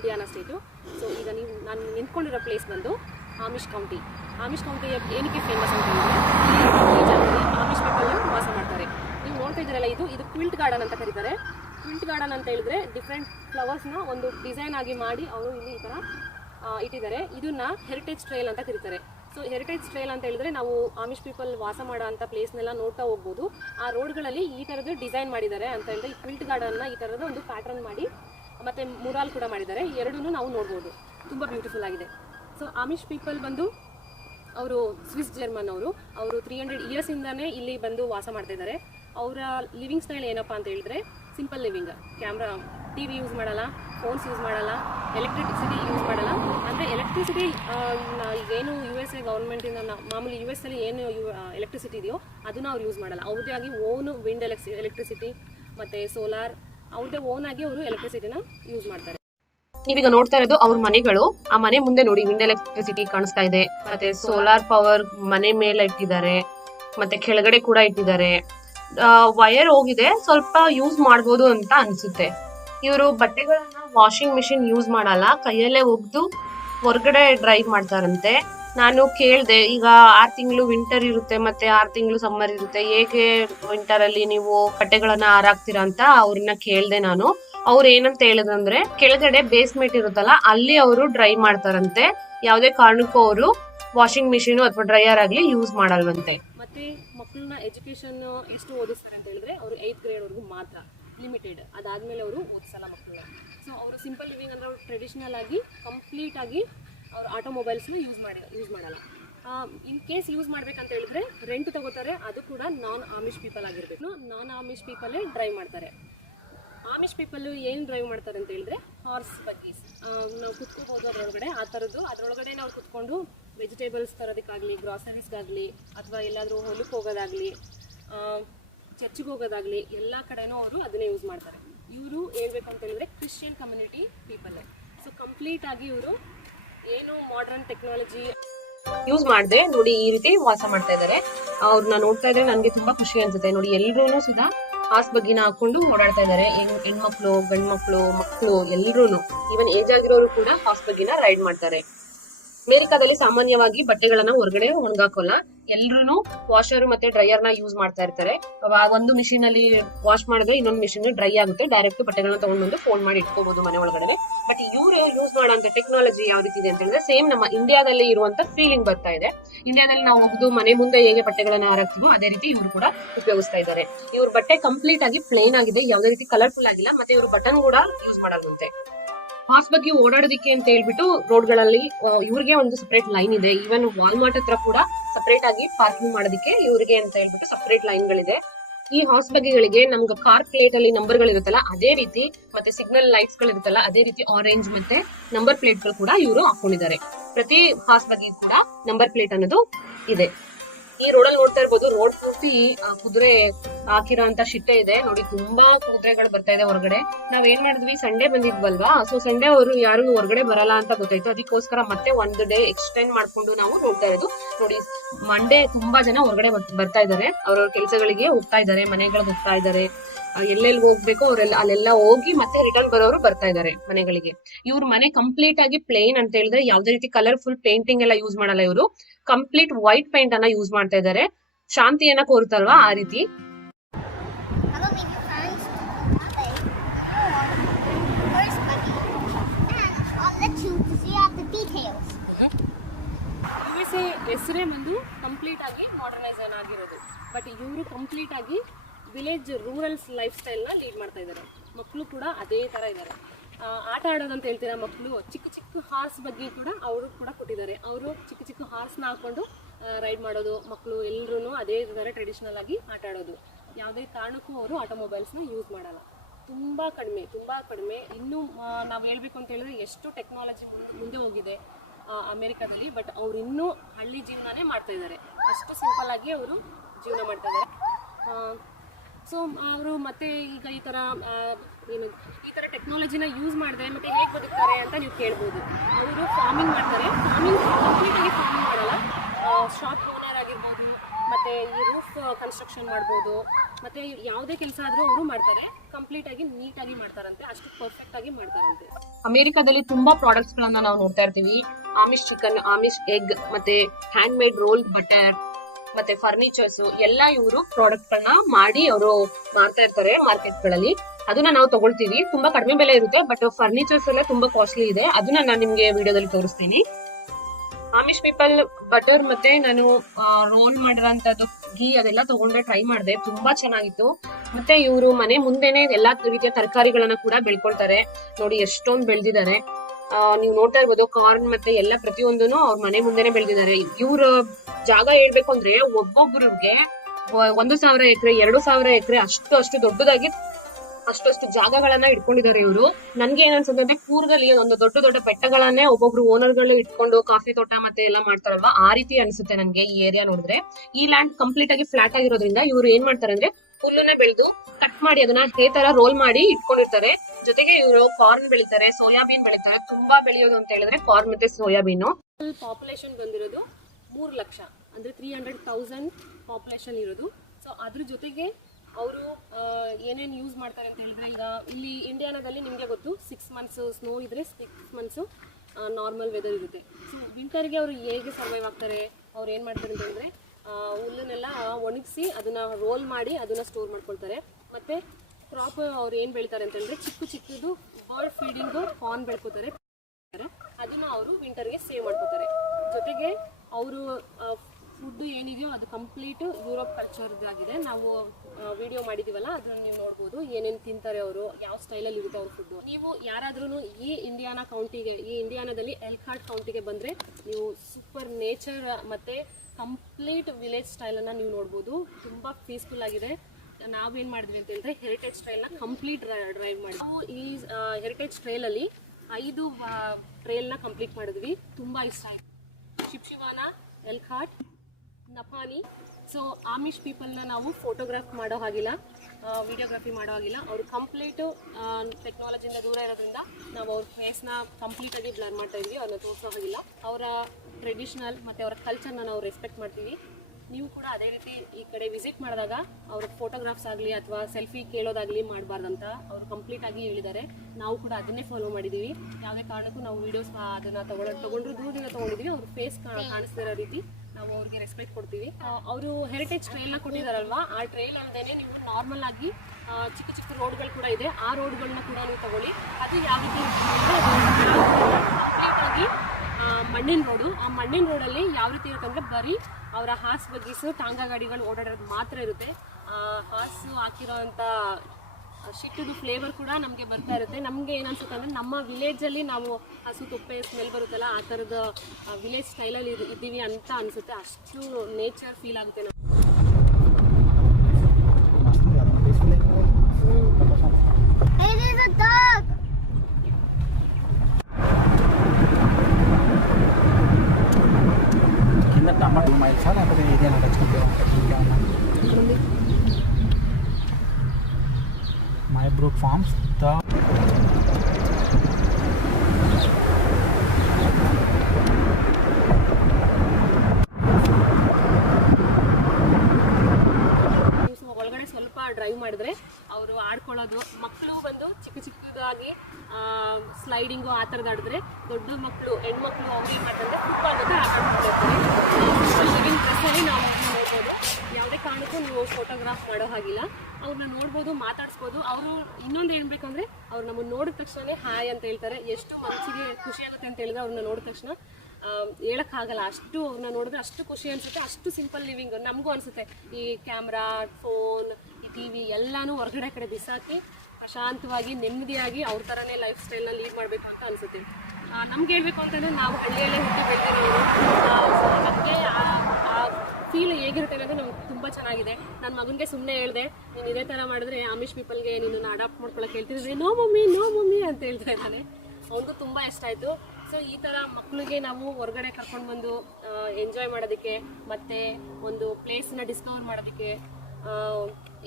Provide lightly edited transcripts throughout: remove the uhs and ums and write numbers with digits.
Indiana state. So ಈಗ ನಾನು ನಿಂತ್ಕೊಂಡಿರೋ place ಬಂದು ಆಮಿಷ್ ಕೌಂಟಿ. ಆಮಿಷ್ ಕೌಂಟಿ ಏನಕ್ಕೆ ಫೇಮಸ್ ಅಂತ ಹೇಳಿದ್ರೆ ಈ ಜಾಗದಲ್ಲಿ ಆಮಿಷ್ ಪೀಪಲ್ ವಾಸ ಮಾಡ್ತಾರೆ. ನೀವು ನೋಡ್ತಾ ಇದ್ದೀರಲ್ಲ, ಇದು ಕ್ವಿಲ್ಟ್ ಗಾರ್ಡನ್ ಅಂತ ಕರೀತಾರೆ. ಕ್ವಿಲ್ಟ್ ಗಾರ್ಡನ್ ಅಂತ ಹೇಳಿದ್ರೆ ಡಿಫ್ರೆಂಟ್ ಫ್ಲವರ್ಸ್ನ ಒಂದು ಡಿಸೈನ್ ಆಗಿ ಮಾಡಿ ಅವರು ಇಲ್ಲಿ ಈ ಥರ ಇಟ್ಟಿದ್ದಾರೆ. ಇದನ್ನ ಹೆರಿಟೇಜ್ ಟ್ರೈಲ್ ಅಂತ ಕರೀತಾರೆ. ಸೊ ಹೆರಿಟೇಜ್ ಟ್ರೈಲ್ ಅಂತ ಹೇಳಿದ್ರೆ ನಾವು ಆಮಿಷ್ ಪೀಪಲ್ ವಾಸ ಮಾಡೋ ಅಂಥ ಪ್ಲೇಸ್ನೆಲ್ಲ ನೋಡ್ತಾ ಹೋಗ್ಬೋದು. ಆ ರೋಡ್ಗಳಲ್ಲಿ ಈ ಥರದ್ದು ಡಿಸೈನ್ ಮಾಡಿದ್ದಾರೆ ಅಂತ ಹೇಳಿದ್ರೆ ಈ ಕ್ವಿಲ್ಟ್ ಗಾರ್ಡನ್ನ ಈ ಥರದ ಒಂದು ಪ್ಯಾಟರ್ನ್ ಮಾಡಿ ಮತ್ತು ಮುರಾಲ್ ಕೂಡ ಮಾಡಿದ್ದಾರೆ. ಎರಡನ್ನೂ ನಾವು ನೋಡ್ಬೋದು. ತುಂಬ ಬ್ಯೂಟಿಫುಲ್ ಆಗಿದೆ. ಸೊ ಆಮಿಷ್ ಪೀಪಲ್ ಬಂದು ಅವರು ಸ್ವಿಸ್ ಜರ್ಮನ್ ಅವರು 300 ಇಯರ್ಸಿಂದನೇ ಇಲ್ಲಿ ಬಂದು ವಾಸ ಮಾಡ್ತಾ ಇದ್ದಾರೆ. ಅವರ ಲಿವಿಂಗ್ ಸ್ಟೈಲ್ ಏನಪ್ಪ ಅಂತ ಹೇಳಿದ್ರೆ simple living. T we use ಮಾಡಲ್ಲ, ಫೋನ್ಸ್ ಯೂಸ್ ಮಾಡಲ್ಲ, ಎಲೆಕ್ಟ್ರಿಸಿಟಿ ಯೂಸ್ ಮಾಡಲ್ಲ. ಅಂದರೆ ಎಲೆಕ್ಟ್ರಿಸಿಟಿ ಏನು USA ಗೌರ್ಮೆಂಟಿಂದ ಮಾಮೂಲಿ US ಅಲ್ಲಿ ಏನು ಎಲೆಕ್ಟ್ರಿಸಿಟಿ ಇದೆಯೋ ಅದನ್ನು ಅವ್ರು ಯೂಸ್ ಮಾಡಲ್ಲ. ಅವ್ರದ್ದೇ ಆಗಿ ಓನು ವಿಂಡ್ ಎಲೆಕ್ಟ್ರಿಸಿಟಿ ಮತ್ತು ಸೋಲಾರ್ ಅವ್ರದ್ದೇ ಓನ್ ಆಗಿ ಅವರು ಎಲೆಕ್ಟ್ರಿಸಿಟಿನ ಯೂಸ್ ಮಾಡ್ತಾರೆ. ನೀವೀಗ ನೋಡ್ತಾ ಇರೋದು ಅವ್ರ ಮನೆಗಳು. ಆ ಮನೆ ಮುಂದೆ ನೋಡಿ ವಿಂಡ್ ಎಲೆಕ್ಟ್ರಿಸಿಟಿ ಕಾಣಿಸ್ತಾ ಇದೆ, ಮತ್ತೆ ಸೋಲಾರ್ ಪವರ್ ಮನೆ ಮೇಲೆ ಇಟ್ಟಿದ್ದಾರೆ, ಮತ್ತೆ ಕೆಳಗಡೆ ಕೂಡ ಇಟ್ಟಿದ್ದಾರೆ. ವೈರ್ ಹೋಗಿದೆ, ಸ್ವಲ್ಪ ಯೂಸ್ ಮಾಡ್ಬೋದು ಅಂತ ಅನ್ಸುತ್ತೆ. ಇವರು ಬಟ್ಟೆಗಳನ್ನ ವಾಷಿಂಗ್ ಮಿಷಿನ್ ಯೂಸ್ ಮಾಡಲ್ಲ, ಕೈಯಲ್ಲೇ ಒಗ್ದು ಹೊರಗಡೆ ಡ್ರೈ ಮಾಡ್ತಾರಂತೆ. ನಾನು ಕೇಳ್ದೆ, ಈಗ 6 ತಿಂಗಳು ವಿಂಟರ್ ಇರುತ್ತೆ ಮತ್ತೆ 6 ತಿಂಗಳು ಸಮ್ಮರ್ ಇರುತ್ತೆ, ಹೇಗೆ ವಿಂಟರ್ ಅಲ್ಲಿ ನೀವು ಬಟ್ಟೆಗಳನ್ನ ಹಾರಾಕ್ತೀರಾ ಅಂತ ಅವ್ರನ್ನ ಕೇಳ್ದೆ ನಾನು. ಅವ್ರು ಏನಂತ ಹೇಳಿದ್ರಂದ್ರೆ ಕೆಳಗಡೆ ಬೇಸ್ಮೆಂಟ್ ಇರುತ್ತಲ್ಲ ಅಲ್ಲಿ ಅವರು ಡ್ರೈ ಮಾಡ್ತಾರಂತೆ. ಯಾವುದೇ ಕಾರಣಕ್ಕೂ ಅವರು ವಾಷಿಂಗ್ ಮಿಷಿನ್ ಅಥವಾ ಡ್ರೈಯರ್ ಆಗ್ಲಿ ಯೂಸ್ ಮಾಡಲ್ವಂತೆ. ಮತ್ತೆ ಮಕ್ಕಳನ್ನ ಎಜುಕೇಶನ್ ಎಷ್ಟು ಓದಿಸ್ತಾರೆ ಅಂತ ಹೇಳಿದ್ರೆ ಅವರು 8th ಗ್ರೇಡ್ ವರೆಗೂ ಮಾತ್ರ, ಲಿಮಿಟೆಡ್. ಅದಾದ್ಮೇಲೆ ಅವರು ಓದಿಸಲ್ಲ ಮಕ್ಕಳನ್ನ. ಸೊ ಅವರು ಸಿಂಪಲ್ ಲಿವಿಂಗ್ ಅಂದ್ರೆ ಅವರು ಟ್ರೆಡಿಷನಲ್ ಆಗಿ ಕಂಪ್ಲೀಟ್ ಆಗಿ ಅವರು ಆಟೋಮೊಬೈಲ್ಸ್ನ ಯೂಸ್ ಮಾಡಲ್ಲ. ಇನ್ ಕೇಸ್ ಯೂಸ್ ಮಾಡ್ಬೇಕಂತ ಹೇಳಿದ್ರೆ ರೆಂಟ್ ತಗೋತಾರೆ. ಅದು ಕೂಡ ನಾನ್ ಆಮಿಷ್ ಪೀಪಲ್ ಆಗಿರ್ಬೇಕು. ನಾನ್ ಆಮಿಷ್ ಪೀಪಲ್ಲೇ ಡ್ರೈವ್ ಮಾಡ್ತಾರೆ. ಆಮಿಷ್ ಪೀಪಲ್ ಏನು ಡ್ರೈವ್ ಮಾಡ್ತಾರೆ ಅಂತ ಹೇಳಿದ್ರೆ ಹಾರ್ಸ್ ಬಗ್ಗೀಸ್. ನಾವು ಕುತ್ಕೋಬೋದು ಅದರೊಳಗಡೆ. ಅದರೊಳಗಡೆ ನಾವು ಕುತ್ಕೊಂಡು ವೆಜಿಟೇಬಲ್ಸ್ ತರೋದಕ್ಕಾಗಲಿ, ಗ್ರಾಸರೀಸ್ಗಾಗಲಿ, ಅಥವಾ ಎಲ್ಲಾದರೂ ಹೊಲಕ್ಕೆ ಹೋಗೋದಾಗಲಿ, ಚರ್ಚಿಗೆ ಹೋಗೋದಾಗಲಿ ಎಲ್ಲ ಕಡೆನೂ ಅವರು ಅದನ್ನೇ ಯೂಸ್ ಮಾಡ್ತಾರೆ. ಇವರು ಹೇಳ್ಬೇಕು ಅಂತ ಹೇಳಿದ್ರೆ ಕ್ರಿಶ್ಚಿಯನ್ ಕಮ್ಯುನಿಟಿ ಪೀಪಲ್ಲೇ. ಸೊ ಕಂಪ್ಲೀಟ್ ಆಗಿ ಇವರು ಏನು ಮಾಡರ್ನ್ ಟೆಕ್ನಾಲಜಿ ಯೂಸ್ ಮಾಡದೆ ನೋಡಿ ಈ ರೀತಿ ವಾಸ ಮಾಡ್ತಾ ಇದ್ದಾರೆ. ಅವ್ರನ್ನ ನೋಡ್ತಾ ಇದ್ರೆ ನನಗೆ ತುಂಬಾ ಖುಷಿ ಅನ್ಸುತ್ತೆ. ನೋಡಿ ಎಲ್ರೂ ಸುಧಾ ಹಾಸ್ ಬಗ್ಗಿನ ಹಾಕೊಂಡು ಓಡಾಡ್ತಾ ಇದಾರೆ. ಹೆಣ್ಮಕ್ಳು, ಗಂಡ್ಮಕ್ಳು, ಮಕ್ಕಳು ಎಲ್ರೂನು, ಈವನ್ ಏಜ್ ಆಗಿರೋರು ಕೂಡ ಹಾಸ್ ಬಗ್ಗಿನ ರೈಡ್ ಮಾಡ್ತಾರೆ. ಅಮೆರಿಕಾದಲ್ಲಿ ಸಾಮಾನ್ಯವಾಗಿ ಬಟ್ಟೆಗಳನ್ನ ಹೊರಗಡೆ ಒಣಗಾಕೋಲ್ಲ. ಎಲ್ರು ವಾಷರ್ ಮತ್ತೆ ಡ್ರೈಯರ್ ನ ಯೂಸ್ ಮಾಡ್ತಾ ಇರ್ತಾರೆ. ಒಂದು ಮಿಷಿನ್ ಅಲ್ಲಿ ವಾಶ್ ಮಾಡಿದ್ರೆ ಇನ್ನೊಂದು ಮಿಷಿನ್ ಡ್ರೈ ಆಗುತ್ತೆ. ಡೈರೆಕ್ಟ್ ಬಟ್ಟೆಗಳನ್ನ ತಗೊಂಡ್ಬಂದು ಫೋಲ್ಡ್ ಮಾಡಿ ಇಟ್ಕೋಬಹುದು ಮನೆ ಒಳಗಡೆ. ಬಟ್ ಇವ್ರು ಯೂಸ್ ಮಾಡೋಂತ ಟೆಕ್ನಾಲಜಿ ಯಾವ ರೀತಿ ಇದೆ ಅಂತ ಹೇಳಿದ್ರೆ ಸೇಮ್ ನಮ್ಮ ಇಂಡಿಯಾದಲ್ಲಿ ಇರುವಂತ ಫೀಲಿಂಗ್ ಬರ್ತಾ ಇದೆ. ಇಂಡಿಯಾದಲ್ಲಿ ನಾವು ಹೋಗುದು ಮನೆ ಮುಂದೆ ಹೇಗೆ ಬಟ್ಟೆಗಳನ್ನ ಹಾರಾಕ್ತೀವೋ ಅದೇ ರೀತಿ ಇವ್ರು ಕೂಡ ಉಪಯೋಗಿಸ್ತಾ ಇದ್ದಾರೆ. ಇವ್ರ ಬಟ್ಟೆ ಕಂಪ್ಲೀಟ್ ಆಗಿ ಪ್ಲೇನ್ ಆಗಿದೆ, ಯಾವುದೇ ರೀತಿ ಕಲರ್ಫುಲ್ ಆಗಿಲ್ಲ. ಮತ್ತೆ ಇವ್ರ ಬಟನ್ ಕೂಡ ಯೂಸ್ ಮಾಡಲ್ವಂತೆ. ಹಾರ್ಸ್ ಬಗ್ಗೆ ಓಡಾಡೋದಕ್ಕೆ ಅಂತ ಹೇಳ್ಬಿಟ್ಟು ರೋಡ್ಗಳಲ್ಲಿ ಇವ್ರಿಗೆ ಒಂದು ಸಪರೇಟ್ ಲೈನ್ ಇದೆ. ಈವನ್ ವಾಲ್ಮಾರ್ಟ್ ಹತ್ರ ಕೂಡ ಸಪರೇಟ್ ಆಗಿ ಪಾರ್ಕಿಂಗ್ ಮಾಡೋದಕ್ಕೆ ಇವ್ರಿಗೆ ಅಂತ ಹೇಳ್ಬಿಟ್ಟು ಸಪರೇಟ್ ಲೈನ್ಗಳಿದೆ. ಈ ಹಾರ್ಸ್ ಬಗ್ಗೆಗಳಿಗೆ ನಮ್ಗೆ ಕಾರ್ ಪ್ಲೇಟ್ ಅಲ್ಲಿ ನಂಬರ್ ಗಳಿರುತ್ತಲ್ಲ ಅದೇ ರೀತಿ, ಮತ್ತೆ ಸಿಗ್ನಲ್ ಲೈಟ್ಸ್ ಗಳಿರುತ್ತಲ್ಲ ಅದೇ ರೀತಿ ಆರೆಂಜ್ ಮತ್ತೆ ನಂಬರ್ ಪ್ಲೇಟ್ ಗಳು ಕೂಡ ಇವರು ಹಾಕೊಂಡಿದ್ದಾರೆ. ಪ್ರತಿ ಹಾರ್ಸ್ ಬಗ್ಗೆ ಕೂಡ ನಂಬರ್ ಪ್ಲೇಟ್ ಅನ್ನೋದು ಇದೆ. ಈ ರೋಡಲ್ಲಿ ನೋಡ್ತಾ ಇರ್ಬೋದು, ರೋಡ್ ಪೂರ್ತಿ ಕುದುರೆ ಹಾಕಿರೋ ಅಂತ ಶಿಟ್ಟೆ ಇದೆ. ನೋಡಿ ತುಂಬಾ ಕುದುರೆಗಳು ಬರ್ತಾ ಇದೆ ಹೊರಗಡೆ. ನಾವ್ ಏನ್ ಮಾಡಿದ್ವಿ, ಸಂಡೇ ಬಂದಿದ್ವಲ್ವಾ, ಸೊ ಸಂಡೇ ಅವರು ಯಾರು ಹೊರಗಡೆ ಬರಲ್ಲ ಅಂತ ಗೊತ್ತಾಯ್ತು. ಅದಕ್ಕೋಸ್ಕರ ಮತ್ತೆ ಒಂದು ಡೇ ಎಕ್ಸ್ಟೆಂಡ್ ಮಾಡ್ಕೊಂಡು ನಾವು ಹೋಗ್ತಾ ಇರೋದು. ನೋಡಿ ಮಂಡೇ ತುಂಬಾ ಜನ ಹೊರಗಡೆ ಬರ್ತಾ ಇದಾರೆ, ಅವ್ರವ್ರ ಕೆಲಸಗಳಿಗೆ ಹೋಗ್ತಾ ಇದಾರೆ, ಮನೆಗಳಿಗೆ ಹೋಗ್ತಾ ಇದಾರೆ. ಎಲ್ಲೆಲ್ಲಿ ಹೋಗ್ಬೇಕು ಅಲ್ಲೆಲ್ಲ ಹೋಗಿ ಮತ್ತೆ ರಿಟರ್ನ್ ಬರೋರು ಬರ್ತಾ ಇದಾರೆ ಮನೆಗಳಿಗೆ. ಇವ್ರ ಮನೆ ಕಂಪ್ಲೀಟ್ ಆಗಿ ಪ್ಲೇನ್ ಅಂತ ಹೇಳಿದ್ರೆ ಯಾವ್ದೇ ರೀತಿ ಕಲರ್ಫುಲ್ ಪೇಂಟಿಂಗ್ ಎಲ್ಲ ಯೂಸ್ ಮಾಡಲ್ಲ. ಇವರು ಕಂಪ್ಲೀಟ್ ವೈಟ್ ಪೇಂಟ್ ಅನ್ನ ಯೂಸ್ ಮಾಡ್ತಾ ಇದ್ದಾರೆ. ಶಾಂತಿಯನ್ನ ಕೋರುತ್ತಲ್ವಾ ಆ ರೀತಿ. USA ಹೆಸರೇ ಬಂದು ಕಂಪ್ಲೀಟ್ ಆಗಿ ಮಾಡರ್ನೈಸ್ ಆಗಿರೋದು. ಬಟ್ ಇವರು ಕಂಪ್ಲೀಟ್ ಆಗಿ ವಿಲೇಜ್ ರೂರಲ್ಸ್ ಲೈಫ್ ಸ್ಟೈಲ್ನ ಲೀಡ್ ಮಾಡ್ತಾ ಇದ್ದಾರೆ. ಮಕ್ಕಳು ಕೂಡ ಅದೇ ಥರ ಇದ್ದಾರೆ. ಆಟ ಆಡೋದಂತ ಹೇಳ್ತೀರಾ, ಮಕ್ಕಳು ಚಿಕ್ಕ ಚಿಕ್ಕ ಹಾರ್ಸ್ ಬಗ್ಗೆ ಕೂಡ ಅವರು ಕೂಡ ಕೊಟ್ಟಿದ್ದಾರೆ. ಅವರು ಚಿಕ್ಕ ಚಿಕ್ಕ ಹಾರ್ಸ್ನ ಹಾಕೊಂಡು ರೈಡ್ ಮಾಡೋದು, ಮಕ್ಕಳು ಎಲ್ಲರೂ ಅದೇ ಥರ ಟ್ರೆಡಿಷ್ನಲ್ ಆಗಿ ಆಟ ಆಡೋದು. ಯಾವುದೇ ಕಾರಣಕ್ಕೂ ಅವರು ಆಟೋಮೊಬೈಲ್ಸ್ನ ಯೂಸ್ ಮಾಡಲ್ಲ. ತುಂಬ ಕಡಿಮೆ. ಇನ್ನೂ ನಾವು ಹೇಳ್ಬೇಕು ಅಂತ ಹೇಳಿದ್ರೆ ಎಷ್ಟು ಟೆಕ್ನಾಲಜಿ ಮುಂದೆ ಹೋಗಿದೆ ಅಮೇರಿಕಾದಲ್ಲಿ. ಬಟ್ ಅವ್ರು ಇನ್ನೂ ಹಳ್ಳಿ ಜೀವನನೇ ಮಾಡ್ತಾ ಇದ್ದಾರೆ. ಅಷ್ಟು ಸಿಂಪಲ್ ಆಗಿ ಅವರು ಜೀವನ ಮಾಡ್ತಾ ಇದ್ದಾರೆ. ಸೊ ಅವರು ಮತ್ತೆ ಈಗ ಈ ಥರ ಟೆಕ್ನಾಲಜಿನ ಯೂಸ್ ಮಾಡಿದ್ರೆ ಮತ್ತೆ ಹೇಗೆ ಬದುಕ್ತಾರೆ ಅಂತ ನೀವು ಕೇಳ್ಬೋದು. ಅವರು ಫಾರ್ಮಿಂಗ್ ಮಾಡ್ತಾರೆ. ಕಂಪ್ಲೀಟಾಗಿ ಫಾರ್ಮಿಂಗ್ ಮಾಡಲ್ಲ. ಶಾಪ್ ಓನರ್ ಆಗಿರ್ಬೋದು, ಮತ್ತು ಈ ರೂಫ್ ಕನ್ಸ್ಟ್ರಕ್ಷನ್ ಮಾಡ್ಬೋದು, ಮತ್ತು ಯಾವುದೇ ಕೆಲಸ ಆದರೂ ಅವರು ಮಾಡ್ತಾರೆ. ಕಂಪ್ಲೀಟಾಗಿ ನೀಟಾಗಿ ಮಾಡ್ತಾರಂತೆ, ಅಷ್ಟು ಪರ್ಫೆಕ್ಟಾಗಿ ಮಾಡ್ತಾರಂತೆ. ಅಮೆರಿಕಾದಲ್ಲಿ ತುಂಬಾ ಪ್ರಾಡಕ್ಟ್ಸ್ ಗಳನ್ನ ನಾವು ನೋಡ್ತಾ ಇರ್ತೀವಿ. ಆಮಿಷ್ ಚಿಕನ್, ಆಮಿಷ್ ಎಗ್, ಮತ್ತೆ ಹ್ಯಾಂಡ್ ಮೇಡ್ ರೋಲ್ಡ್ ಬಟರ್, ಮತ್ತೆ ಫರ್ನಿಚರ್ಸ್ ಎಲ್ಲ ಇವರು ಪ್ರಾಡಕ್ಟ್ ಗಳನ್ನ ಮಾಡಿ ಅವರು ಮಾರ್ತಾ ಇರ್ತಾರೆ ಮಾರ್ಕೆಟ್ ಗಳಲ್ಲಿ. ಅದನ್ನ ನಾವು ತಗೊಳ್ತೀವಿ. ತುಂಬಾ ಕಡಿಮೆ ಬೆಲೆ ಇರುತ್ತೆ, ಬಟ್ ಫರ್ನಿಚರ್ಸ್ ಎಲ್ಲ ತುಂಬಾ ಕಾಸ್ಟ್ಲಿ ಇದೆ. ಅದನ್ನ ನಾನು ನಿಮ್ಗೆ ವಿಡಿಯೋದಲ್ಲಿ ತೋರಿಸ್ತೀನಿ. ಆಮಿಷ್ ಪೀಪಲ್ ಬಟರ್ ಮತ್ತೆ ನಾನು ರೋಲ್ ಮಾಡಿರೋಂಥದ್ದು ಘೀ ಅದೆಲ್ಲ ತಗೊಂಡ್ರೆ ಟ್ರೈ ಮಾಡಿದೆ, ತುಂಬಾ ಚೆನ್ನಾಗಿತ್ತು. ಮತ್ತೆ ಇವರು ಮನೆ ಮುಂದೆನೆ ಎಲ್ಲಾ ರೀತಿಯ ತರಕಾರಿಗಳನ್ನ ಕೂಡ ಬೆಳ್ಕೊಳ್ತಾರೆ. ನೋಡಿ ಎಷ್ಟೊಂದು ಬೆಳೆದಿದ್ದಾರೆ. ನೀವು ನೋಡ್ತಾ ಇರ್ಬೋದು, ಕಾರ್ನ್ ಮತ್ತೆ ಎಲ್ಲ ಪ್ರತಿಯೊಂದನು ಅವ್ರ ಮನೆ ಮುಂದೆನೆ ಬೆಳೆದಿದ್ದಾರೆ. ಇವ್ರ ಜಾಗ ಹೇಳ್ಬೇಕು ಅಂದ್ರೆ ಒಬ್ಬೊಬ್ರಿಗೆ 1,000 ಎಕರೆ 2,000 ಎಕರೆ ಅಷ್ಟು ದೊಡ್ಡದಾಗಿ ಅಷ್ಟು ಜಾಗಗಳನ್ನ ಇಟ್ಕೊಂಡಿದ್ದಾರೆ ಇವರು. ನನ್ಗೆ ಏನ್ ಅನ್ಸುತ್ತೆ ಅಂದ್ರೆ ಕೂರ್ಗಲ್ಲಿ ಒಂದು ದೊಡ್ಡ ಬೆಟ್ಟಗಳನ್ನೇ ಒಬ್ಬೊಬ್ರು ಓನರ್ಗಳು ಇಟ್ಕೊಂಡು ಕಾಫಿ ತೋಟ ಮತ್ತೆ ಎಲ್ಲ ಮಾಡ್ತಾರಲ್ವಾ, ಆ ರೀತಿ ಅನ್ಸುತ್ತೆ ನನ್ಗೆ ಈ ಏರಿಯಾ ನೋಡಿದ್ರೆ. ಈ ಲ್ಯಾಂಡ್ ಕಂಪ್ಲೀಟ್ ಆಗಿ ಫ್ಲಾಟ್ ಆಗಿರೋದ್ರಿಂದ ಇವ್ರು ಏನ್ ಮಾಡ್ತಾರೆ ಅಂದ್ರೆ ಹುಲ್ಲನ್ನೇ ಬೆಳೆದು ಕಟ್ ಮಾಡಿ ಅದನ್ನ ಹೇ ತರ ರೋಲ್ ಮಾಡಿ ಇಟ್ಕೊಂಡಿರ್ತಾರೆ. ಜೊತೆಗೆ ಇವರು ಕಾರ್ನ್ ಬೆಳಿತಾರೆ, ಸೋಯಾಬೀನ್ ಬೆಳಿತಾರೆ. ತುಂಬಾ ಬೆಳೆಯೋದು ಅಂತ ಹೇಳಿದ್ರೆ ಕಾರ್ನ್ ಮತ್ತೆ ಸೋಯಾಬೀನ್. ಪಾಪ್ಯುಲೇಷನ್ ಬಂದಿರೋದು 3 ಲಕ್ಷ, ಅಂದ್ರೆ 300,000 ಪಾಪ್ಯುಲೇಷನ್ ಇರೋದು. ಸೊ ಅದ್ರ ಜೊತೆಗೆ ಅವರು ಏನೇನು ಯೂಸ್ ಮಾಡ್ತಾರೆ ಅಂತ ಹೇಳಿದ್ರೆ, ಈಗ ಇಲ್ಲಿ ಇಂಡಿಯಾನಾದಲ್ಲಿ ನಿಮಗೆ ಗೊತ್ತು 6 ಮಂತ್ಸ್ ಸ್ನೋ ಇದ್ರೆ 6 ಮಂತ್ಸ್ ನಾರ್ಮಲ್ ವೆದರ್ ಇರುತ್ತೆ. ಸೊ ವಿಂಟರ್ಗೆ ಅವರು ಹೇಗೆ ಸರ್ವೈವ್ ಆಗ್ತಾರೆ, ಅವ್ರು ಏನು ಮಾಡ್ತಾರೆ ಅಂತ ಹೇಳಿದ್ರೆ ಹುಲ್ಲನ್ನೆಲ್ಲ ಒಣಗಿಸಿ ಅದನ್ನ ರೋಲ್ ಮಾಡಿ ಅದನ್ನ ಸ್ಟೋರ್ ಮಾಡ್ಕೊಳ್ತಾರೆ. ಮತ್ತು ಕ್ರಾಪ್ ಅವ್ರು ಏನು ಬೆಳಿತಾರೆ ಅಂತ ಹೇಳಿದ್ರೆ ಚಿಕ್ಕದು ಬರ್ಡ್ ಫೀಡಿಂಗು ಕಾರ್ನ್ ಬೆಳ್ಕೋತಾರೆ. ಅದನ್ನ ಅವರು ವಿಂಟರ್ಗೆ ಸೇವ್ ಮಾಡ್ಕೋತಾರೆ. ಜೊತೆಗೆ ಅವರು ಫುಡ್ ಏನಿದೆಯೋ ಅದು ಕಂಪ್ಲೀಟ್ ಯುರೋಪ್ ಕಲ್ಚರ್ದಾಗಿದೆ. ನಾವು ವಿಡಿಯೋ ಮಾಡಿದೀವಲ್ಲ, ಅದನ್ನ ನೀವು ನೋಡ್ಬೋದು, ಏನೇನು ತಿಂತಾರೆ ಅವರು, ಯಾವ ಸ್ಟೈಲಲ್ಲಿ ಇರುತ್ತೆ ಅವ್ರ ಫುಡ್. ನೀವು ಯಾರಾದ್ರೂ ಈ ಇಂಡಿಯಾನಾದಲ್ಲಿ ಎಲ್ಖಾರ್ಟ್ ಕೌಂಟಿಗೆ ಬಂದರೆ ನೀವು ಸೂಪರ್ ನೇಚರ್ ಮತ್ತು ಕಂಪ್ಲೀಟ್ ವಿಲೇಜ್ ಸ್ಟೈಲನ್ನು ನೀವು ನೋಡ್ಬೋದು. ತುಂಬ ಪೀಸ್ಫುಲ್ ಆಗಿದೆ. ನಾವೇನು ಮಾಡಿದ್ವಿ ಅಂತ ಹೇಳಿದ್ರೆ ಹೆರಿಟೇಜ್ ಟ್ರೈಲ್ನ ಕಂಪ್ಲೀಟ್ ಡ್ರೈವ್ ಮಾಡಿದ್ವಿ. ನಾವು ಈ ಹೆರಿಟೇಜ್ ಟ್ರೈಲಲ್ಲಿ 5 ಟ್ರೈಲ್ನ ಕಂಪ್ಲೀಟ್ ಮಾಡಿದ್ವಿ. ತುಂಬ ಇಷ್ಟ ಆಯಿತು. ಶಿಪ್ಶಿವಾನ, ಎಲ್ಖಾರ್ಟ್, ನಪಾನಿ. ಸೊ ಆಮಿಷ್ ಪೀಪಲ್ನ ನಾವು ಫೋಟೋಗ್ರಾಫ್ ಮಾಡೋ ಹಾಗಿಲ್ಲ, ವಿಡಿಯೋಗ್ರಫಿ ಮಾಡೋ ಹಾಗಿಲ್ಲ. ಅವರು ಕಂಪ್ಲೀಟು ಟೆಕ್ನಾಲಜಿಯಿಂದ ದೂರ ಇರೋದ್ರಿಂದ ನಾವು ಅವ್ರ ಫೇಸ್ನ ಕಂಪ್ಲೀಟಾಗಿ ಬ್ಲರ್ ಮಾಡ್ತಾ ಇದ್ವಿ, ಅವ್ರನ್ನ ತೋರಿಸೋ ಹಾಗಿಲ್ಲ. ಅವರ ಟ್ರೆಡಿಷ್ನಲ್ ಮತ್ತು ಅವರ ಕಲ್ಚರ್ನ ನಾವು ರೆಸ್ಪೆಕ್ಟ್ ಮಾಡ್ತೀವಿ. ನೀವು ಕೂಡ ಅದೇ ರೀತಿ ಈ ಕಡೆ ವಿಸಿಟ್ ಮಾಡಿದಾಗ ಅವ್ರ ಫೋಟೋಗ್ರಾಫ್ಸ್ ಆಗಲಿ ಅಥವಾ ಸೆಲ್ಫಿ ಕೇಳೋದಾಗಲಿ ಮಾಡಬಾರ್ದಂತ ಅವರು ಕಂಪ್ಲೀಟಾಗಿ ಹೇಳಿದ್ದಾರೆ. ನಾವು ಕೂಡ ಅದನ್ನೇ ಫಾಲೋ ಮಾಡಿದ್ದೀವಿ. ಯಾವುದೇ ಕಾರಣಕ್ಕೂ ನಾವು ವೀಡಿಯೋಸ್ ಅದನ್ನು ತಗೊಂಡ್ರು ದೂರದಿಂದ ತೊಗೊಂಡಿದ್ದೀವಿ. ಅವ್ರ ಫೇಸ್ ಕಾಣಿಸ್ತಿರೋ ರೀತಿ ನಾವು ಅವ್ರಿಗೆ ರೆಸ್ಪೆಕ್ಟ್ ಕೊಡ್ತೀವಿ. ಅವರು ಹೆರಿಟೇಜ್ ಟ್ರೈಲ್ನ ಕೊಟ್ಟಿದ್ದಾರಲ್ವಾ, ಆ ಟ್ರೈಲ್ ಅಲ್ಲದೇ ನೀವು ನಾರ್ಮಲ್ ಆಗಿ ಚಿಕ್ಕ ರೋಡ್ಗಳು ಕೂಡ ಇದೆ, ಆ ರೋಡ್ಗಳನ್ನ ಕೂಡ ನೀವು ತಗೊಳ್ಳಿ. ಅದು ಯಾವ ರೀತಿ ಕಂಪ್ಲೀಟಾಗಿ ಮಣ್ಣಿನ ರೋಡು. ಆ ಮಣ್ಣಿನ ರೋಡಲ್ಲಿ ಯಾವ ರೀತಿ ಇರುತ್ತೆ ಅಂದರೆ ಬರೀ ಅವರ ಹಾಸ್ ಬಗ್ಗಿಸು ಟಾಂಗಾ ಗಾಡಿಗಳು ಓಡಾಡೋದು ಮಾತ್ರ ಇರುತ್ತೆ. ಹಾಸು ಹಾಕಿರೋಂಥ ಶಿಟ್ಟದು ಫ್ಲೇವರ್ ಕೂಡ ನಮಗೆ ಬರ್ತಾ ಇರುತ್ತೆ. ನಮಗೆ ಏನನ್ಸುತ್ತೆ ಅಂದರೆ ನಮ್ಮ ವಿಲೇಜಲ್ಲಿ ನಾವು ಹಸು ತುಪ್ಪೆ ಸ್ಮೆಲ್ ಬರುತ್ತಲ್ಲ, ಆ ಥರದ ವಿಲೇಜ್ ಸ್ಟೈಲಲ್ಲಿ ಇದ್ದೀವಿ ಅಂತ ಅನಿಸುತ್ತೆ. ಅಷ್ಟು ನೇಚರ್ ಫೀಲ್ ಆಗುತ್ತೆ ನಮಗೆ. Mybrook Farms. ಒಳಗಡೆ ಸ್ವಲ್ಪ ಡ್ರೈವ್ ಮಾಡಿದ್ರೆ ಅವರು ಆಡ್ಕೊಳ್ಳೋದು, ಮಕ್ಕಳು ಬಂದು ಚಿಕ್ಕದಾಗಿ ಸ್ಲೈಡಿಂಗು ಆ ಥರದ್ದು ಆಡಿದ್ರೆ, ದೊಡ್ಡ ಮಕ್ಕಳು ಹೆಣ್ಮಕ್ಳು ಅವ್ರು ಏನು ಮಾಡ್ತಾರೆ ಫುಟ್ಬಾಲ್ ಜೊತೆ ಆಟ ಆಡ್ಕೊಳ್ತಾರೆ. ಲಿವಿಂಗ್ ಡ್ರೆಸ್ಸಲ್ಲಿ ನಾವು ನೋಡ್ಬೋದು. ಯಾವುದೇ ಕಾರಣಕ್ಕೂ ನೀವು ಫೋಟೋಗ್ರಾಫ್ ಮಾಡೋ ಹಾಗಿಲ್ಲ. ಅವ್ರನ್ನ ನೋಡ್ಬೋದು, ಮಾತಾಡಿಸ್ಬೋದು. ಅವರು ಇನ್ನೊಂದು ಹೇಳ್ಬೇಕಂದ್ರೆ ಅವ್ರು ನಮ್ಮನ್ನು ನೋಡಿದ ತಕ್ಷಣ ಹಾಯ್ ಅಂತ ಹೇಳ್ತಾರೆ. ಎಷ್ಟು ಮನಸ್ಸಿಗೆ ಖುಷಿ ಆಗುತ್ತೆ ಅಂತ ಹೇಳಿದ್ರೆ ಅವ್ರನ್ನ ನೋಡಿದ ತಕ್ಷಣ ಹೇಳೋಕ್ಕಾಗಲ್ಲ. ಅಷ್ಟು ಅವ್ರನ್ನ ನೋಡಿದ್ರೆ ಅಷ್ಟು ಖುಷಿ ಅನಿಸುತ್ತೆ. ಅಷ್ಟು ಸಿಂಪಲ್ ಲಿವಿಂಗ್ ನಮಗೂ ಅನಿಸುತ್ತೆ. ಈ ಕ್ಯಾಮ್ರಾ, ಫೋನ್, ಈ TV ಎಲ್ಲನೂ ಹೊರಗಡೆ ಕಡೆ ಬಿಸಾಕಿ ಪ್ರಶಾಂತವಾಗಿ ನೆಮ್ಮದಿಯಾಗಿ ಅವ್ರ ಥರನೇ ಲೈಫ್ ಸ್ಟೈಲ್ನ ಲೀಡ್ ಮಾಡಬೇಕು ಅಂತ ಅನಿಸುತ್ತೆ. ನಮ್ಗೆ ಹೇಳ್ಬೇಕು ಅಂತಂದರೆ ನಾವು ಹಳ್ಳಿಯಲ್ಲೇ ಹುಟ್ಟಿ ಬೆಳೆದಿರೋರು. ನಮಗೆ ಆ ಫೀಲ್ ಹೇಗಿರುತ್ತೆ ಅನ್ನೋದು ನಮ್ಗೆ ತುಂಬ ಚೆನ್ನಾಗಿದೆ. ನನ್ನ ಮಗನಿಗೆ ಸುಮ್ಮನೆ ಹೇಳಿದೆ, ನೀನು ಇದೇ ಥರ ಮಾಡಿದ್ರೆ ಆಮಿಷ್ ಪೀಪಲ್ಗೆ ನಿನ್ನನ್ನು ಅಡಾಪ್ಟ್ ಮಾಡ್ಕೊಳ್ಳೋಕೆ ಹೇಳ್ತಿದ್ರೆ ನೋ ಮಮ್ಮಿ ಅಂತ ಹೇಳ್ತಾ ಇದ್ದಾನೆ. ಅವನಿಗೂ ತುಂಬ ಇಷ್ಟ ಆಯಿತು. ಸೊ ಈ ಥರ ಮಕ್ಕಳಿಗೆ ನಾವು ಹೊರಗಡೆ ಕರ್ಕೊಂಡು ಬಂದು ಎಂಜಾಯ್ ಮಾಡೋದಕ್ಕೆ ಮತ್ತು ಒಂದು ಪ್ಲೇಸನ್ನ ಡಿಸ್ಕವರ್ ಮಾಡೋದಕ್ಕೆ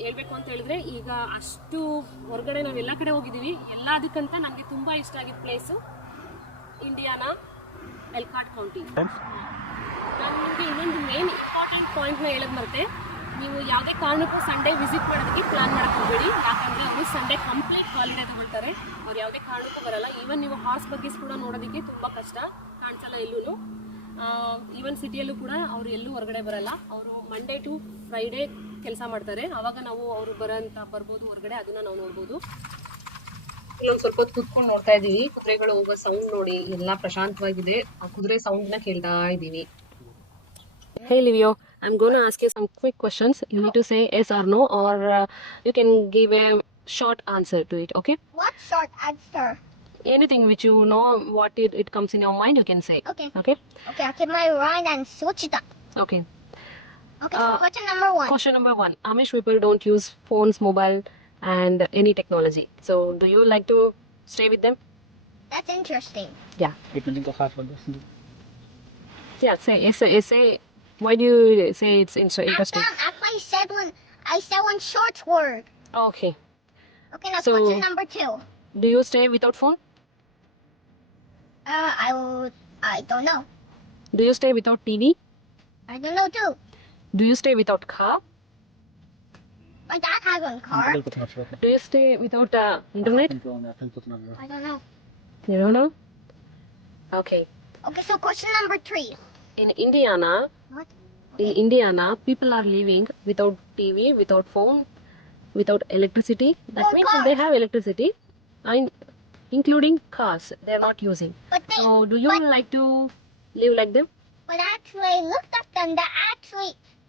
ಹೇಳ್ಬೇಕು ಅಂತ ಹೇಳಿದ್ರೆ, ಈಗ ಅಷ್ಟು ಹೊರಗಡೆ ನಾವು ಎಲ್ಲ ಕಡೆ ಹೋಗಿದ್ದೀವಿ. ಎಲ್ಲದಕ್ಕಂತ ನನಗೆ ತುಂಬ ಇಷ್ಟ ಆಗಿದ್ದ ಪ್ಲೇಸು ಇಂಡಿಯಾನಾ ಎಲ್ಖಾರ್ಟ್ ಕೌಂಟಿ. ನಾನು ನಿಮಗೆ ಇನ್ನೊಂದು ಮೇನ್ ಇಂಪಾರ್ಟೆಂಟ್ ಪಾಯಿಂಟ್ನ ಹೇಳೋದು ಮರೆತೆ, ನೀವು ಯಾವುದೇ ಕಾರಣಕ್ಕೂ ಸಂಡೇ ವಿಸಿಟ್ ಮಾಡೋದಕ್ಕೆ ಪ್ಲಾನ್ ಮಾಡಕ್ಕೆ ಹೋಗಬೇಡಿ. ಯಾಕಂದರೆ ಅವರು ಸಂಡೇ ಕಂಪ್ಲೀಟ್ ಹಾಲಿಡೇ ತಗೊಳ್ತಾರೆ. ಅವ್ರು ಯಾವುದೇ ಕಾರಣಕ್ಕೂ ಬರಲ್ಲ. ಈವನ್ ನೀವು ಹಾರ್ಸ್ ಬಗ್ಗೀಸ್ ಕೂಡ ನೋಡೋದಕ್ಕೆ ತುಂಬ ಕಷ್ಟ, ಕಾಣಿಸಲ್ಲ ಎಲ್ಲೂ. ಈವನ್ ಸಿಟಿಯಲ್ಲೂ ಕೂಡ ಅವರು ಎಲ್ಲೂ ಹೊರಗಡೆ ಬರಲ್ಲ. ಅವರು ಮಂಡೇ ಟು ಫ್ರೈಡೇ ಕೆಲಸ ಮಾಡ್ತಾರೆ. ಆವಾಗ ನಾವು ಅವರು ಬರ್ಬೋದು ಹೊರಗಡೆ, ಅದನ್ನ ನಾವು ನೋಡ್ಬೋದು. ಇಲ್ಲೊಂದು ಸ್ವಲ್ಪ ಹೊತ್ತು ಕುತ್ಕೊಂಡು ನೋಡ್ತಾ ಇದೀವಿ. ಕುದುರೆಗಳು ಹೋಗೋ ಸೌಂಡ್ ನೋಡಿ, ಎಲ್ಲಾ ಪ್ರಶಾಂತವಾಗಿದೆ. ಆ ಕುದುರೆ ಸೌಂಡ್ ನ ಕೇಳ್ತಾ ಇದೀವಿ. Hey Livio, I'm going to ask you some quick questions. You need to say yes or no, or you can give a short answer to it, okay? What short answer? Anything which you know what it comes in your mind, you can say. Okay. Okay? Okay, I'll take my mind and switch it up. Okay. Okay, so question number one. Question number 1. Amish people don't use phones, mobile, and any technology. So, do you like to stay with them? That's interesting. Yeah. Depending on half of this. Yeah, say. Why do you say it's interesting? I said one short word. Okay. Okay, now So- question number 2. Do you stay without phone? I don't know. Do you stay without TV? I don't know too. Do you stay without car? My dad has one car. Do you stay without internet? I don't know. You don't know? Okay. Okay, so question number 3. In Indiana, What? people are living without TV, without phone, without electricity. That Oh, means cars. they have electricity, and including cars, they are not using. But they, So, do you like to live like them? but actually, look at them.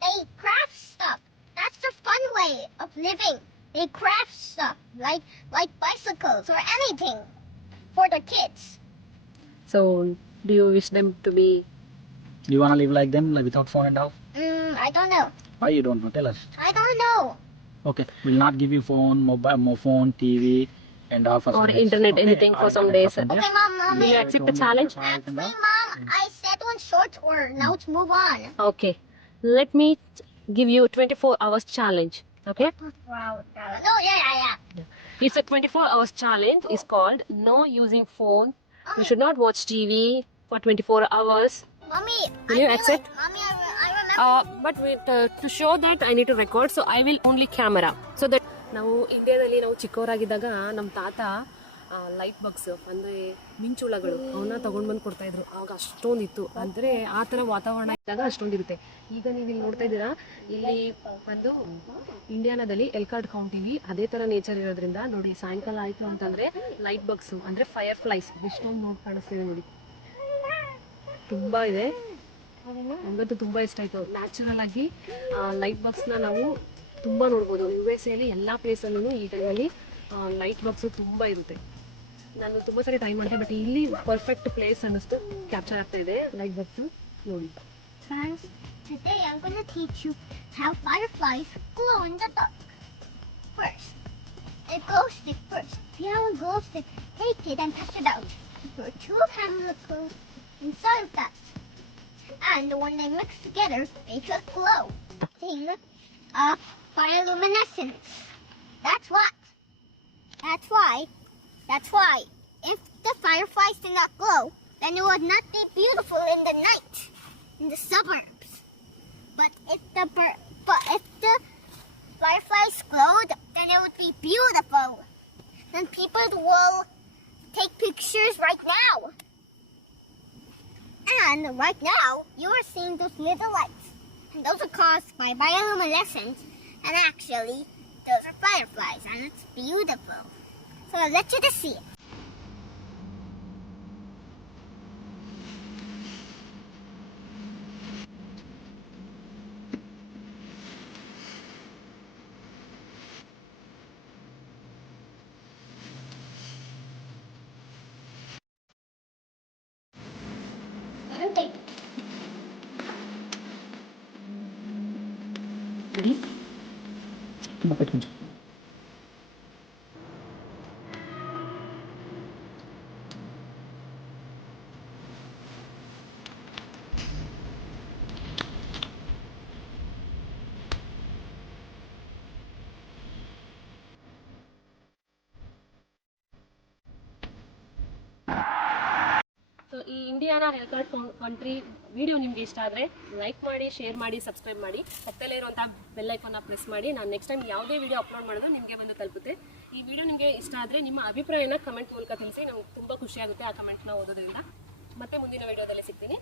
They craft stuff. That's the fun way of living. They craft stuff like bicycles or anything for the kids. So, do you wish them to be? You wanna live like them, like without phone and all? I don't know. Why you don't know? Tell us. I don't know. Okay, we'll not give you phone, mobile phone, TV, and all for Or some days. internet, anything for some days. Okay, Mom, Will Mommy. you accept the challenge? Actually, Mom, I said one short word. Now let's move on. Okay. Let me give you 24 hours challenge. Okay. Wow. No, yeah. It's a 24 hours challenge. It's called no using phone. You should not watch TV for 24 hours. Mommy. Will you accept? Mommy, I remember. But to show that I need to record, so I will only camera. So that ನಾವು ಇಂಡಿಯಾದಲ್ಲಿ ನಾವು ಚಿಕ್ಕವರಾಗಿದ್ದಾಗ ನಮ್ಮ ತಾತ light bugs ಅಂದರೆ ಮಿಂಚುಳಗಳು ಅವನ್ನ ತೊಗೊಂಡು ಬಂದು ಕೊಡ್ತಾ ಇದ್ರು. ಆವಾಗ ಅಷ್ಟೊಂದಿತ್ತು, ಅಂದರೆ ಆ ಥರ ವಾತಾವರಣ ಇದ್ದಾಗ ಅಷ್ಟೊಂದಿರುತ್ತೆ. ಈಗ ನೀವು ಇಲ್ಲಿ ನೋಡ್ತಾ ಇದ್ದೀರಾ, ಇಲ್ಲಿ ಬಂದು ಇಂಡಿಯಾನದಲ್ಲಿ ಎಲ್ಕಾರ್ಡ್ ಕೌಂಟಿಲಿ ಅದೇ ಥರ ನೇಚರ್ ಇರೋದ್ರಿಂದ ನೋಡಿ, ಸಾಯಂಕಾಲ ಆಯಿತು ಅಂತಂದರೆ ಲೈಟ್ ಬಗ್ಸು ಅಂದರೆ ಫೈರ್ ಫ್ಲೈಸ್ ಎಷ್ಟೊಂದು ನೋಡಿ ಕಾಣಿಸ್ತಿದೆ ನೋಡಿ, ತುಂಬ ಇದೆ. ನನಗಂತೂ ತುಂಬ ಇಷ್ಟ ಆಯಿತು. ನ್ಯಾಚುರಲ್ ಆಗಿ ಲೈಟ್ ಬಗ್ಸ್ನ ನಾವು ತುಂಬ ನೋಡ್ಬೋದು. USA ಎಲ್ಲ ಪ್ಲೇಸಲ್ಲೂ ಈ ಟೈಮಲ್ಲಿ ಲೈಟ್ ಬಗ್ಸು ತುಂಬ ಇರುತ್ತೆ. ನಾನು ತುಂಬ ಸರಿ ಟ್ರೈ ಮಾಡಿದೆ, ಬಟ್ ಇಲ್ಲಿ ಪರ್ಫೆಕ್ಟ್ ಪ್ಲೇಸ್ ಅನ್ನಿಸ್ತು, ಕ್ಯಾಪ್ಚರ್ ಆಗ್ತಾ ಇದೆ ಲೈಟ್ ಬಗ್ಸು ನೋಡಿ. Friends, today I'm going to teach you how fireflies glow in the dark. First, a glow stick first. If you have a glow stick, take it and touch it out. Put 2 hamlets inside of that. And when they mix together, they just glow. Thing of bioluminescence. That's why, if the fireflies did not glow, then it would not be beautiful in the night, in the suburbs. But if the fireflies glowed, then it would be beautiful. Then people will take pictures right now. And right now, you are seeing those little lights. And those are caused by bioluminescence. And actually, those are fireflies. And it's beautiful. So I'll let you to see it. Okay. Ready? Bakit ko dyan? So ಈ ಇಂಡಿಯಾನ health card country video ನಿಮ್ಗೆ ಇಷ್ಟ ಆದರೆ like ಮಾಡಿ, share ಮಾಡಿ, subscribe ಮಾಡಿ, ಪಕ್ಕದಲ್ಲೇ ಇರುವಂಥ bell ಐಕಾನ್ನ press ಮಾಡಿ. ನಾನು ನೆಕ್ಸ್ಟ್ ಟೈಮ್ ಯಾವುದೇ ವಿಡಿಯೋ ಅಪ್ಲೋಡ್ ಮಾಡೋದು ನಿಮಗೆ ಬಂದು ತಲುಪುತ್ತೆ. ಈ ವಿಡಿಯೋ ನಿಮಗೆ ಇಷ್ಟ ಆದರೆ ನಿಮ್ಮ ಅಭಿಪ್ರಾಯನ ಕಮೆಂಟ್ ಮೂಲಕ ತಿಳಿಸಿ. ನಮ್ಗೆ ತುಂಬ ಖುಷಿಯಾಗುತ್ತೆ ಆ ಕಮೆಂಟ್ನ ಓದೋದ್ರಿಂದ. ಮತ್ತೆ ಮುಂದಿನ ವಿಡಿಯೋದಲ್ಲಿ ಸಿಗ್ತೀನಿ.